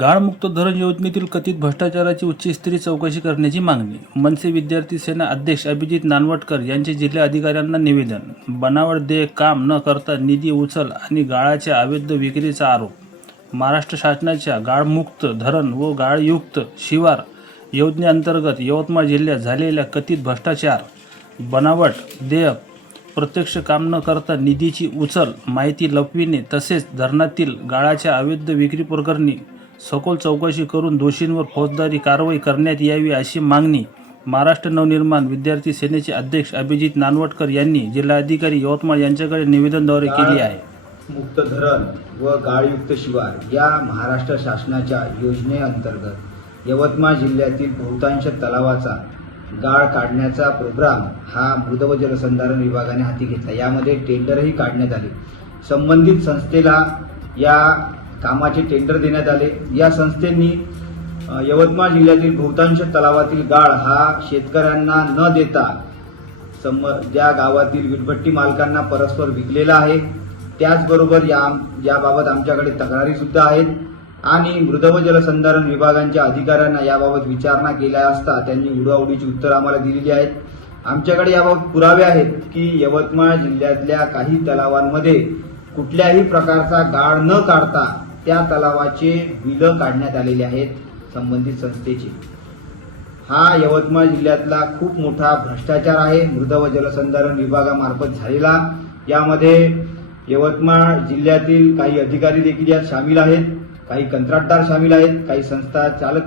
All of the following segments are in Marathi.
गाळमुक्त धरण योजनेतील कथित भ्रष्टाचाराची उच्चस्तरीय चौकशी करण्याची मागणी. मनसे विद्यार्थी सेना अध्यक्ष अभिजित नानवटकर यांचे जिल्हा अधिकाऱ्यांना निवेदन. बनावट देय काम न करता निधी उचल आणि गाळाच्या अवैध विक्रीचा आरोप. महाराष्ट्र शासनाच्या गाळमुक्त धरण व गाळयुक्त शिवार योजनेअंतर्गत यवतमाळ जिल्ह्यात झालेल्या कथित भ्रष्टाचार, बनावट देयक, प्रत्यक्ष काम न करता निधीची उचल, माहिती लपविणे तसेच धरणातील गाळाच्या अवैध विक्री प्रकरणी सखोल चौकशी करून दोषींवर फौजदारी कारवाई करण्यात यावी अशी मागणी महाराष्ट्र नवनिर्माण विद्यार्थी सेनेचे अध्यक्ष अभिजित नानवटकर यांनी जिल्हाधिकारी यवतमाळ यांच्याकडे निवेदनाद्वारे केली आहे. मुक्त धरण व गाळयुक्त शिवार या महाराष्ट्र शासनाच्या योजनेअंतर्गत यवतमाळ जिल्ह्यातील बहुतांश तलावाचा गाळ काढण्याचा प्रोग्राम हा मृद व जलसंधारण विभागाने हाती घेतला. यामध्ये टेंडरही काढण्यात आले. संबंधित संस्थेला या कामाचे टेंडर देण्यात आले. या संस्थेंनी यवतमाळ जिल्ह्यातील बहुतांश तलावातील गाळ हा शेतकऱ्यांना न देता ज्या गावातील वीटभट्टी मालकांना परस्पर विकलेला आहे. त्याचबरोबर याबाबत आमच्याकडे तक्रारी सुद्धा आहेत आणि मृद व जलसंधारण विभागांच्या अधिकाऱ्यांना याबाबत विचारणा केल्या असता त्यांनी उडवाउडीची उत्तर आम्हाला दिलेली आहेत. आमच्याकडे याबाबत पुरावे आहेत की यवतमाळ जिल्ह्यातल्या काही तलावांमध्ये कुठल्याही प्रकारचा गाळ न काढता त्या तलावाचे बिलं काढण्यात आलेले आहेत संबंधित संस्थेचे. हा यवतमाळ जिल्ह्यातला खूप मोठा भ्रष्टाचार आहे मृद व जलसंधारण विभागामार्फत झालेला. यामध्ये यवतमाळ जिल्ह्यातील काही अधिकारी देखील यात सामील आहेत, काही कंत्राटदार सामील आहेत, काही संस्था चालक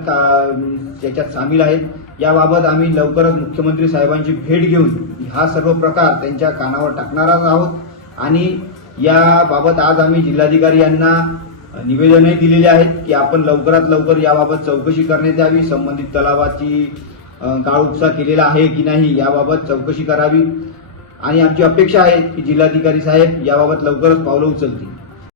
त्याच्यात सामील आहेत. याबाबत आम्ही लवकरच मुख्यमंत्री साहेबांची भेट घेऊन हा सर्व प्रकार त्यांच्या कानावर टाकणारच आहोत आणि याबाबत आज आम्ही जिल्हाधिकारी यांना निवेदनही दिलेले आहेत की आपण लवकरात लवकर याबाबत चौकशी करण्यात यावी. संबंधित तलावाची गाळ उपसा केलेला आहे की नाही याबाबत चौकशी करावी आणि आमची अपेक्षा आहे की जिल्हाधिकारी साहेब याबाबत लवकरच पावलं उचलतील.